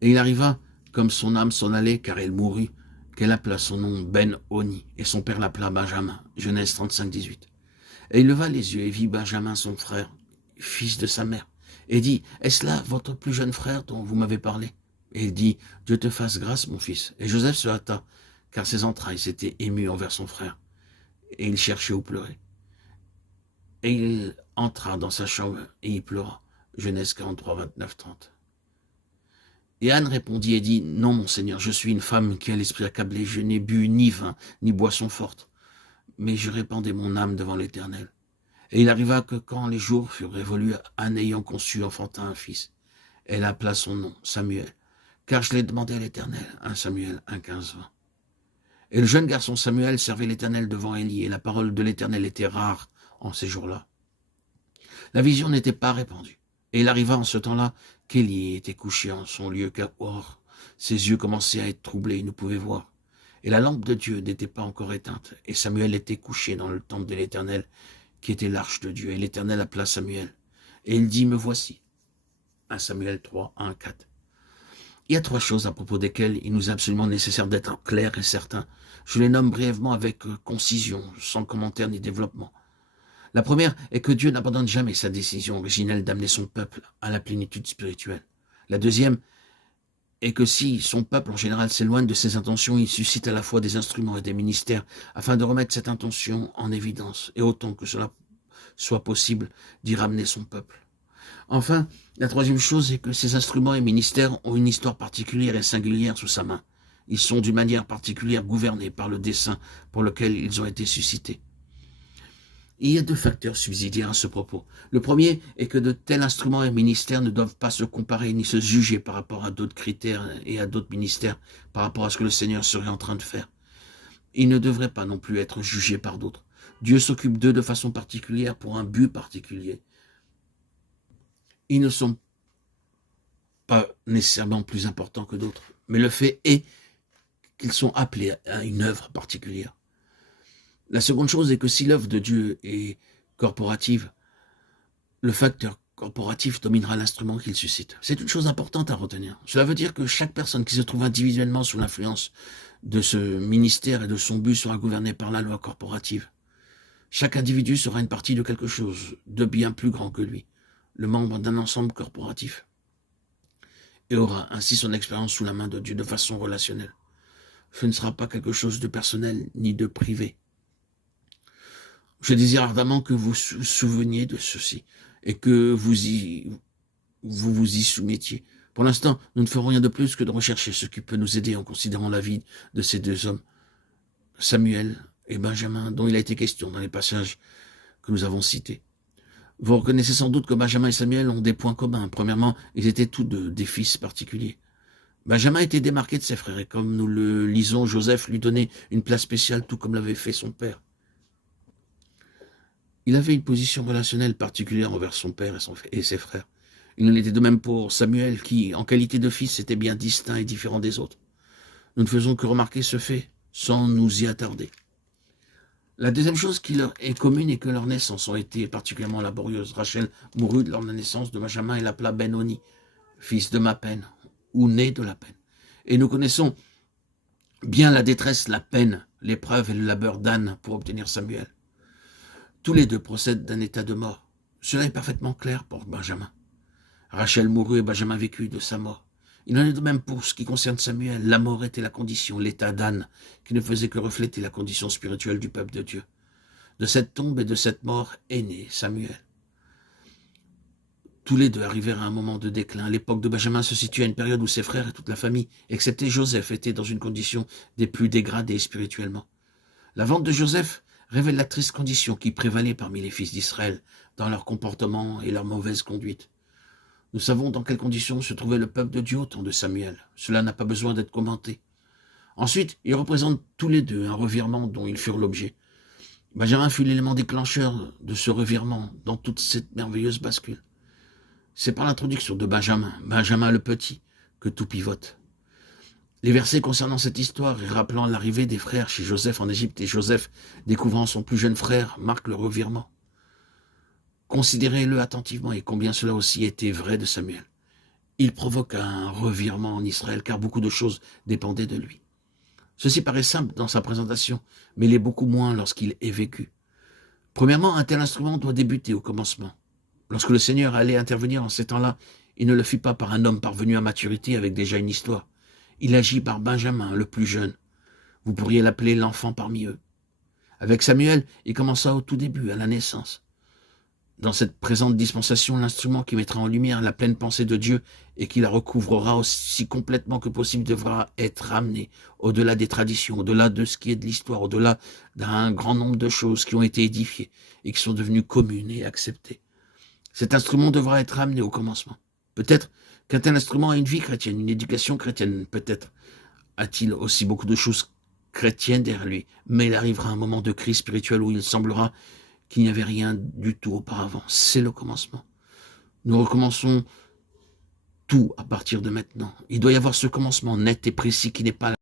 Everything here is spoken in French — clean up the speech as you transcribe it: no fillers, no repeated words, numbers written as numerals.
Et il arriva, comme son âme s'en allait, car elle mourut, qu'elle appela son nom Ben-Oni, et son père l'appela Benjamin. Genèse 35, 18. Et il leva les yeux et vit Benjamin, son frère, fils de sa mère, et dit, « Est-ce là votre plus jeune frère dont vous m'avez parlé ?» Et il dit, « Dieu te fasse grâce, mon fils. » Et Joseph se hâta, car ses entrailles s'étaient émues envers son frère, et il cherchait où pleurer. Et il entra dans sa chambre, et y pleura. Genèse 43, 29, 30. Et Anne répondit et dit, « Non, mon Seigneur, je suis une femme qui a l'esprit accablé, je n'ai bu ni vin, ni boisson forte, mais je répandais mon âme devant l'Éternel. » Et il arriva que quand les jours furent révolus, Anne ayant conçu enfanta un fils. Elle appela son nom Samuel, car je l'ai demandé à l'Éternel. 1 Samuel 1, 15, 20. Et le jeune garçon Samuel servait l'Éternel devant Élie, et la parole de l'Éternel était rare en ces jours-là. La vision n'était pas répandue. Et il arriva en ce temps-là qu'Élie était couché en son lieu, car or, ses yeux commençaient à être troublés, il ne pouvait voir. Et la lampe de Dieu n'était pas encore éteinte, et Samuel était couché dans le temple de l'Éternel, qui était l'arche de Dieu. Et l'Éternel appela Samuel. Et il dit, « Me voici. » 1 Samuel 3, 1, 4. Il y a 3 choses à propos desquelles il nous est absolument nécessaire d'être clair et certain. Je les nomme brièvement avec concision, sans commentaire ni développement. La première est que Dieu n'abandonne jamais sa décision originelle d'amener son peuple à la plénitude spirituelle. La deuxième est que si son peuple en général s'éloigne de ses intentions, il suscite à la fois des instruments et des ministères afin de remettre cette intention en évidence, et autant que cela soit possible d'y ramener son peuple. Enfin, la troisième chose est que ces instruments et ministères ont une histoire particulière et singulière sous sa main. Ils sont d'une manière particulière gouvernés par le dessein pour lequel ils ont été suscités. Il y a 2 facteurs subsidiaires à ce propos. Le premier est que de tels instruments et ministères ne doivent pas se comparer ni se juger par rapport à d'autres critères et à d'autres ministères par rapport à ce que le Seigneur serait en train de faire. Ils ne devraient pas non plus être jugés par d'autres. Dieu s'occupe d'eux de façon particulière pour un but particulier. Ils ne sont pas nécessairement plus importants que d'autres, mais le fait est qu'ils sont appelés à une œuvre particulière. La seconde chose est que si l'œuvre de Dieu est corporative, le facteur corporatif dominera l'instrument qu'il suscite. C'est une chose importante à retenir. Cela veut dire que chaque personne qui se trouve individuellement sous l'influence de ce ministère et de son but sera gouvernée par la loi corporative. Chaque individu sera une partie de quelque chose de bien plus grand que lui, le membre d'un ensemble corporatif, et aura ainsi son expérience sous la main de Dieu de façon relationnelle. Ce ne sera pas quelque chose de personnel ni de privé. Je désire ardemment que vous vous souveniez de ceci et que vous vous y soumettiez. Pour l'instant, nous ne ferons rien de plus que de rechercher ce qui peut nous aider en considérant la vie de ces 2 hommes, Samuel et Benjamin, dont il a été question dans les passages que nous avons cités. Vous reconnaissez sans doute que Benjamin et Samuel ont des points communs. Premièrement, ils étaient tous 2 des fils particuliers. Benjamin était démarqué de ses frères, et comme nous le lisons, Joseph lui donnait une place spéciale, tout comme l'avait fait son père. Il avait une position relationnelle particulière envers son père et ses frères. Il en était de même pour Samuel, qui, en qualité de fils, était bien distinct et différent des autres. Nous ne faisons que remarquer ce fait, sans nous y attarder. La deuxième chose qui leur est commune est que leurs naissances ont été particulièrement laborieuses. Rachel mourut lors de la naissance de Benjamin et l'appela Ben-Oni, fils de ma peine, ou né de la peine. Et nous connaissons bien la détresse, la peine, l'épreuve et le labeur d'Anne pour obtenir Samuel. Tous les 2 procèdent d'un état de mort. Cela est parfaitement clair pour Benjamin. Rachel mourut et Benjamin vécut de sa mort. Il en est de même pour ce qui concerne Samuel. La mort était la condition, l'état d'Anne, qui ne faisait que refléter la condition spirituelle du peuple de Dieu. De cette tombe et de cette mort est né Samuel. Tous les 2 arrivèrent à un moment de déclin. L'époque de Benjamin se situe à une période où ses frères et toute la famille, excepté Joseph, étaient dans une condition des plus dégradées spirituellement. La vente de Joseph révèle la triste condition qui prévalait parmi les fils d'Israël dans leur comportement et leur mauvaise conduite. Nous savons dans quelles conditions se trouvait le peuple de Dieu au temps de Samuel. Cela n'a pas besoin d'être commenté. Ensuite, ils représentent tous les 2 un revirement dont ils furent l'objet. Benjamin fut l'élément déclencheur de ce revirement dans toute cette merveilleuse bascule. C'est par l'introduction de Benjamin le petit, que tout pivote. Les versets concernant cette histoire et rappelant l'arrivée des frères chez Joseph en Égypte et Joseph découvrant son plus jeune frère marquent le revirement. Considérez-le attentivement et combien cela aussi était vrai de Samuel. il provoque un revirement en Israël, car beaucoup de choses dépendaient de lui. Ceci paraît simple dans sa présentation, mais il est beaucoup moins lorsqu'il est vécu. Premièrement, un tel instrument doit débuter au commencement. Lorsque le Seigneur allait intervenir en ces temps-là, il ne le fit pas par un homme parvenu à maturité avec déjà une histoire. Il agit par Benjamin, le plus jeune. Vous pourriez l'appeler l'enfant parmi eux. Avec Samuel, il commença au tout début, à la naissance. Dans cette présente dispensation, l'instrument qui mettra en lumière la pleine pensée de Dieu et qui la recouvrera aussi complètement que possible devra être ramené au-delà des traditions, au-delà de ce qui est de l'histoire, au-delà d'un grand nombre de choses qui ont été édifiées et qui sont devenues communes et acceptées. Cet instrument devra être ramené au commencement. Peut-être qu'un tel instrument a une vie chrétienne, une éducation chrétienne. Peut-être a-t-il aussi beaucoup de choses chrétiennes derrière lui. Mais il arrivera un moment de crise spirituelle où il semblera qu'il n'y avait rien du tout auparavant. C'est le commencement. Nous recommençons tout à partir de maintenant. Il doit y avoir ce commencement net et précis qui n'est pas